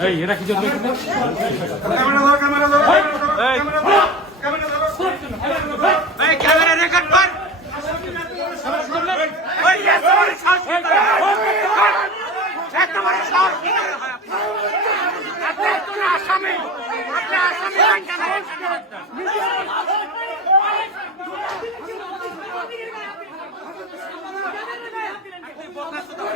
এই এরা কি জন্য ক্যামেরা ধরো ক্যামেরা ধরো ক্যামেরা ধরো ক্যামেরা ধরো এই ক্যামেরা রেকর্ড কর ওই এত বড় সাহস হয়? এত বড় সাহস হয়? আপনি আসামি আপনি আসামি হন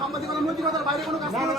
সাংবাদিকতার বাইরে কোনো কাজ।